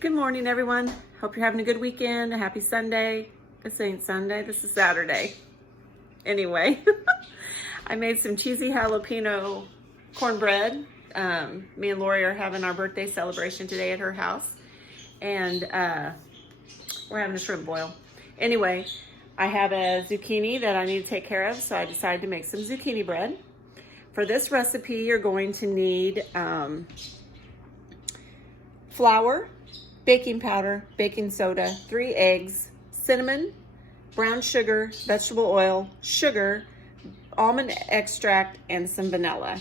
Good morning, everyone. Hope you're having a good weekend. A happy Sunday. This ain't Sunday, this is Saturday. Anyway, I made some cheesy jalapeno cornbread. Me and Lori are having our birthday celebration today at her house. And we're having a shrimp boil. Anyway, I have a zucchini that I need to take care of, so I decided to make some zucchini bread. For this recipe, you're going to need flour, baking powder, baking soda, 3 eggs, cinnamon, brown sugar, vegetable oil, sugar, almond extract, and some vanilla.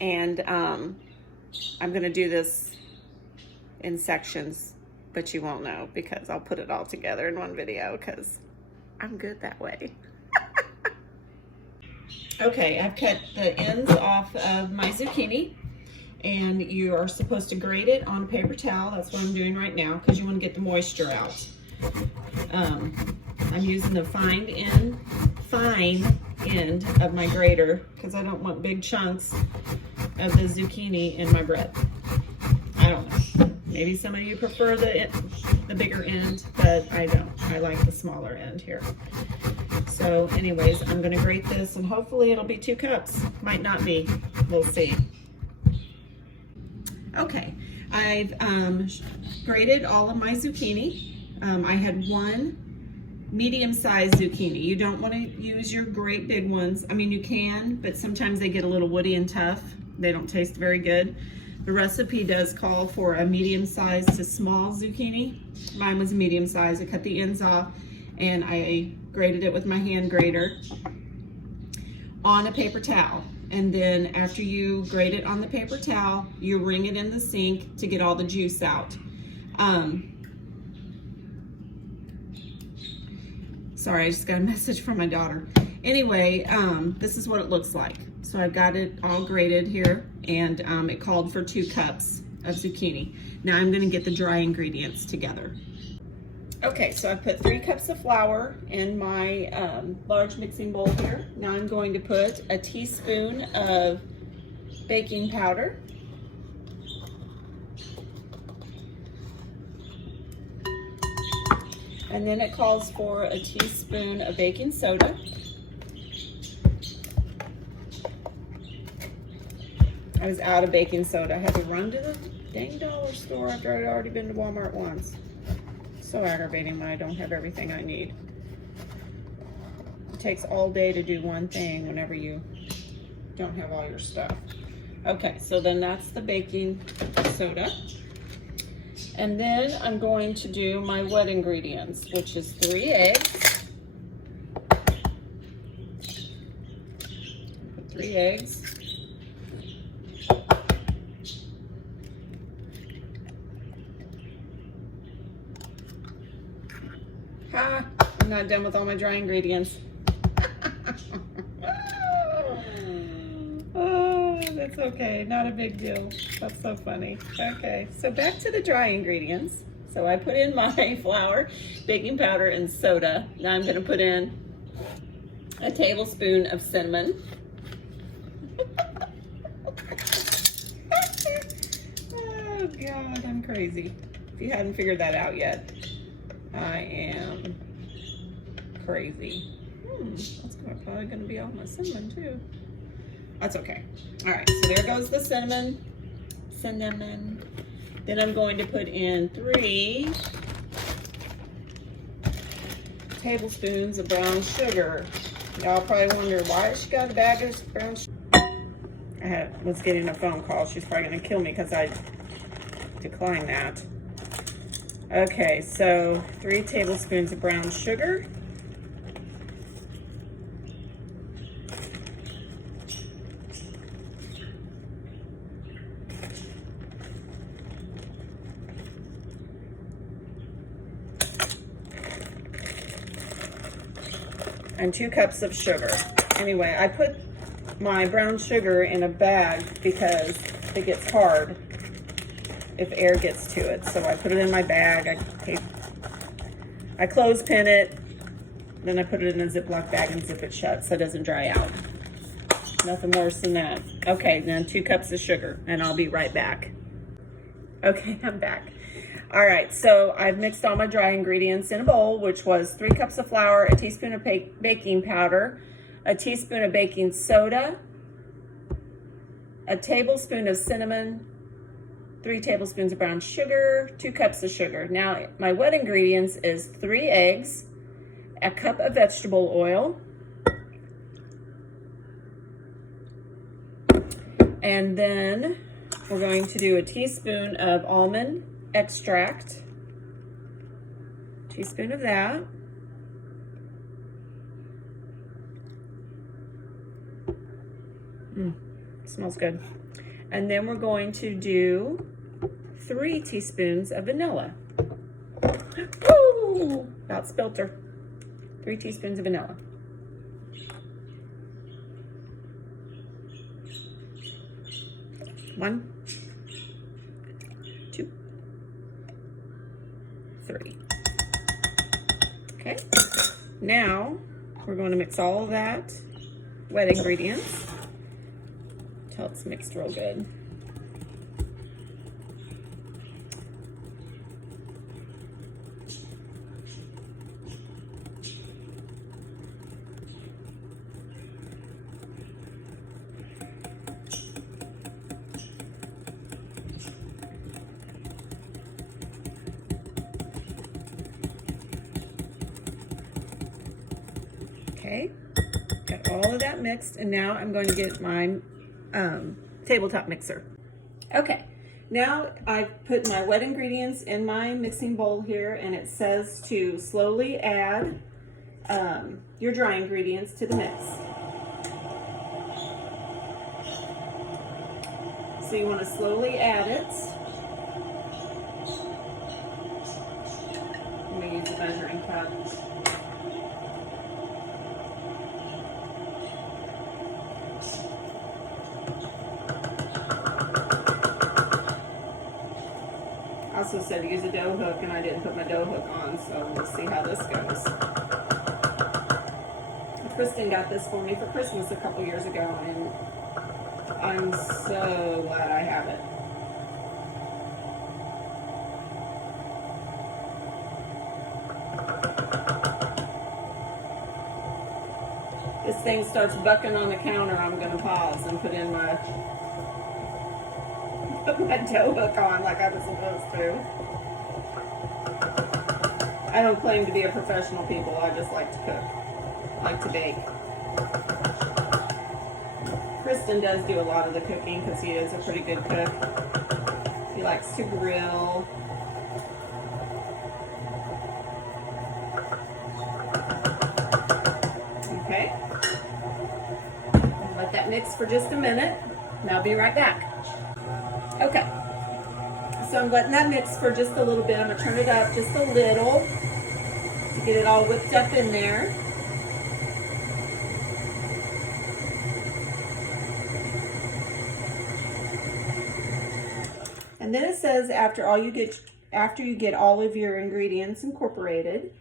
And I'm gonna do this in sections, but you won't know because I'll put it all together in one video because I'm good that way. Okay, I've cut the ends off of my zucchini. And you are supposed to grate it on a paper towel. That's what I'm doing right now because you want to get the moisture out. I'm using the fine end of my grater because I don't want big chunks of the zucchini in my bread. I don't know. Maybe some of you prefer the bigger end, but I don't. I like the smaller end here. So anyways, I'm going to grate this and hopefully it'll be 2 cups. Might not be. We'll see. Okay, I've grated all of my zucchini. I had 1 medium-sized zucchini. You don't want to use your great big ones. I mean, you can, but sometimes they get a little woody and tough. They don't taste very good. The recipe does call for a medium-sized to small zucchini. Mine was medium-sized. I cut the ends off and I grated it with my hand grater on a paper towel. And then after you grate it on the paper towel, you wring it in the sink to get all the juice out. Sorry, I just got a message from my daughter. Anyway, this is what it looks like. So I've got it all grated here, and it called for 2 cups of zucchini. Now I'm gonna get the dry ingredients together. Okay, so I put 3 cups of flour in my large mixing bowl here. Now I'm going to put a teaspoon of baking powder. And then it calls for a teaspoon of baking soda. I was out of baking soda. I had to run to the dang dollar store after I'd already been to Walmart once. So aggravating when I don't have everything I need. It takes all day to do one thing whenever you don't have all your stuff. Okay, so then that's the baking soda. And then I'm going to do my wet ingredients, which is 3 eggs. Put 3 eggs. I'm not done with all my dry ingredients. Oh, that's okay. Not a big deal. That's so funny. Okay, so back to the dry ingredients. So I put in my flour, baking powder, and soda. Now I'm going to put in a tablespoon of cinnamon. Oh, God, I'm crazy. If you hadn't figured that out yet, I am crazy. That's probably going to be all my cinnamon too. That's okay. All right, so there goes the cinnamon. Then I'm going to put in 3 tablespoons of brown sugar. Y'all probably wonder why she got a bag of brown sugar. I was getting a phone call. She's probably going to kill me because I declined that. Okay, so 3 tablespoons of brown sugar. And 2 cups of sugar. Anyway, I put my brown sugar in a bag because it gets hard if air gets to it. So I put it in my bag, I clothespin it, then I put it in a Ziploc bag and zip it shut so it doesn't dry out. Nothing worse than that. Okay, then 2 cups of sugar, and I'll be right back. Okay, I'm back. All right, so I've mixed all my dry ingredients in a bowl, which was 3 cups of flour, a teaspoon of baking powder, a teaspoon of baking soda, a tablespoon of cinnamon, 3 tablespoons of brown sugar, 2 cups of sugar. Now, my wet ingredients is 3 eggs, a cup of vegetable oil, and then we're going to do a teaspoon of almond extract, teaspoon of that. Smells good. And then we're going to do 3 teaspoons of vanilla. Woo! About spilt her. 3 teaspoons of vanilla. One, 2, 3. Okay. Now we're going to mix all of that wet ingredients until it's mixed real good. Okay, got all of that mixed, and now I'm going to get my tabletop mixer. Okay, now I've put my wet ingredients in my mixing bowl here, and it says to slowly add your dry ingredients to the mix. So you want to slowly add it. I'm going to use a measuring cup. I also said to use a dough hook, and I didn't put my dough hook on, so we'll see how this goes. Kristen got this for me for Christmas a couple years ago, and I'm so glad I have it. This thing starts bucking on the counter, I'm going to pause and put in my dough hook on like I was supposed to. I don't claim to be a professional, people. I just like to cook. I like to bake. Kristen does do a lot of the cooking because he is a pretty good cook. He likes to grill. Okay. Let that mix for just a minute, and I'll be right back. Okay, so I'm letting that mix for just a little bit. I'm going to turn it up just a little to get it all whipped up in there. And then it says after you get all of your ingredients incorporated,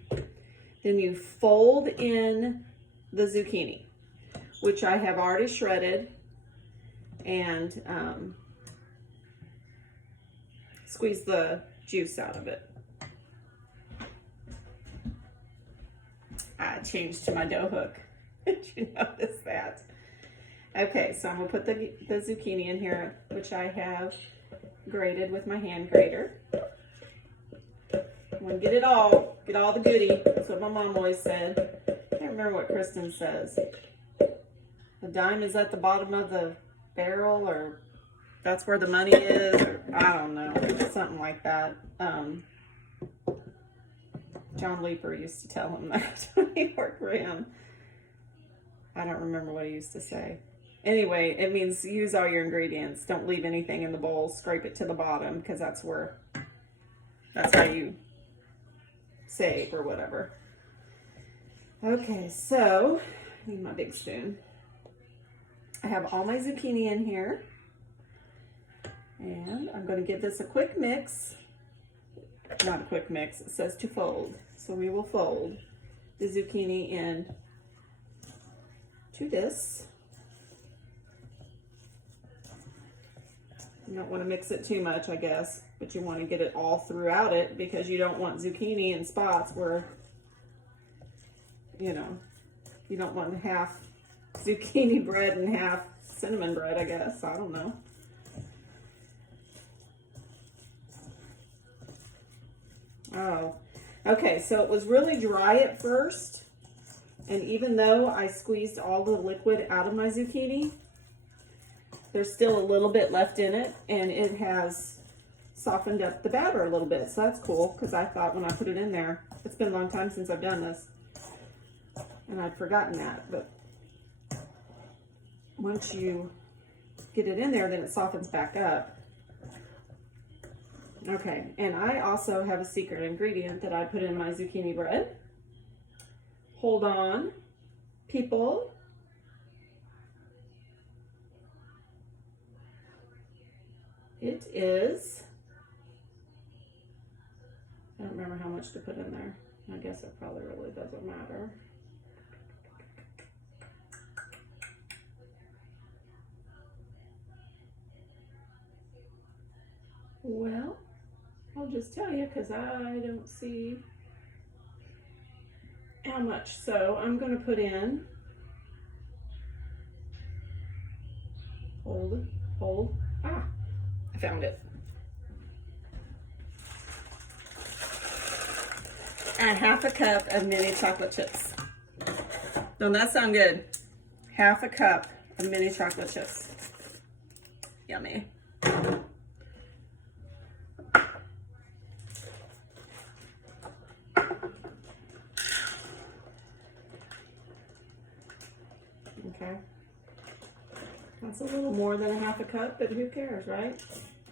then you fold in the zucchini, which I have already shredded, and squeeze the juice out of it. I changed to my dough hook. Did you notice that? Okay, so I'm gonna put the zucchini in here, which I have grated with my hand grater. I'm gonna get all the goodie. That's what my mom always said. I can't remember what Kristen says. The dime is at the bottom of the barrel, or that's where the money is, or I don't know, something like that. John Leeper used to tell him that when he worked for him. I don't remember what he used to say. Anyway, it means use all your ingredients. Don't leave anything in the bowl. Scrape it to the bottom, because that's how you save or whatever. Okay, so I need my big spoon. I have all my zucchini in here, and I'm going to give this a quick mix. Not a quick mix, it says to fold. So we will fold the zucchini in to this. You don't want to mix it too much, I guess. but you want to get it all throughout it because you don't want zucchini in spots where, you know, you don't want half zucchini bread and half cinnamon bread, I guess. I don't know. Oh, okay, so it was really dry at first, and even though I squeezed all the liquid out of my zucchini, there's still a little bit left in it, and it has softened up the batter a little bit, so that's cool, because I thought when I put it in there, it's been a long time since I've done this, and I'd forgotten that, but once you get it in there, then it softens back up. Okay, and I also have a secret ingredient that I put in my zucchini bread. Hold on, people. It is, I don't remember how much to put in there. I guess it probably really doesn't matter. Well, I'll just tell you because I don't see how much. So I'm going to put in, hold, I found it. And half a cup of mini chocolate chips. Don't that sound good? Half a cup of mini chocolate chips. Yummy. Okay, that's a little more than a half a cup, but who cares, right?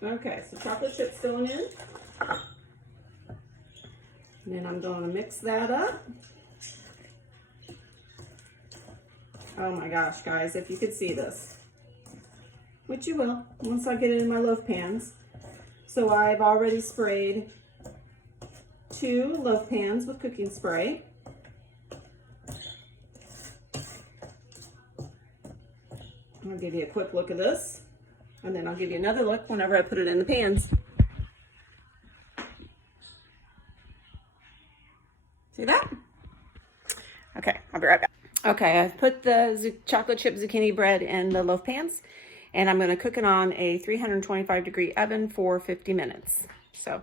Okay, so chocolate chips going in. And then I'm going to mix that up. Oh my gosh, guys, if you could see this, which you will once I get it in my loaf pans. So I've already sprayed 2 loaf pans with cooking spray. I'll give you a quick look at this, and then I'll give you another look whenever I put it in the pans. See that? Okay, I'll be right back. Okay, I've put the chocolate chip zucchini bread in the loaf pans, and I'm going to cook it on a 325-degree oven for 50 minutes. So,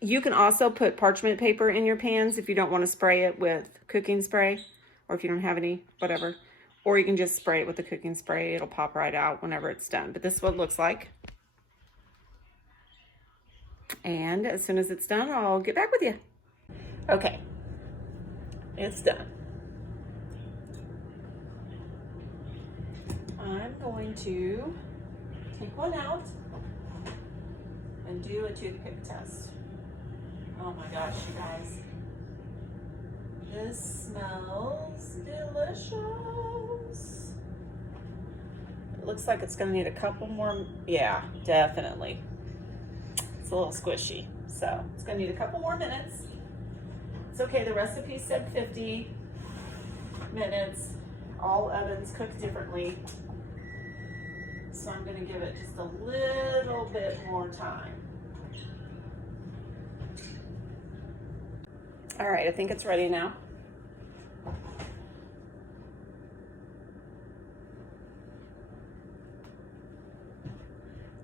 you can also put parchment paper in your pans if you don't want to spray it with cooking spray, or if you don't have any, whatever. Or you can just spray it with the cooking spray. It'll pop right out whenever it's done. But this is what it looks like. And as soon as it's done, I'll get back with you. Okay, it's done. I'm going to take one out and do a toothpick test. Oh my gosh, you guys. This smells delicious. It looks like it's gonna need a couple more, yeah, definitely. It's a little squishy, so it's gonna need a couple more minutes. It's okay, the recipe said 50 minutes. All ovens cook differently. So I'm gonna give it just a little bit more time. All right, I think it's ready now.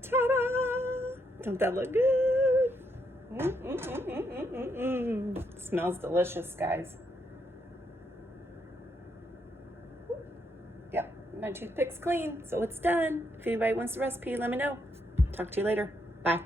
Ta-da! Don't that look good? Smells delicious, guys. Yep, my toothpick's clean, so it's done. If anybody wants the recipe, let me know. Talk to you later. Bye.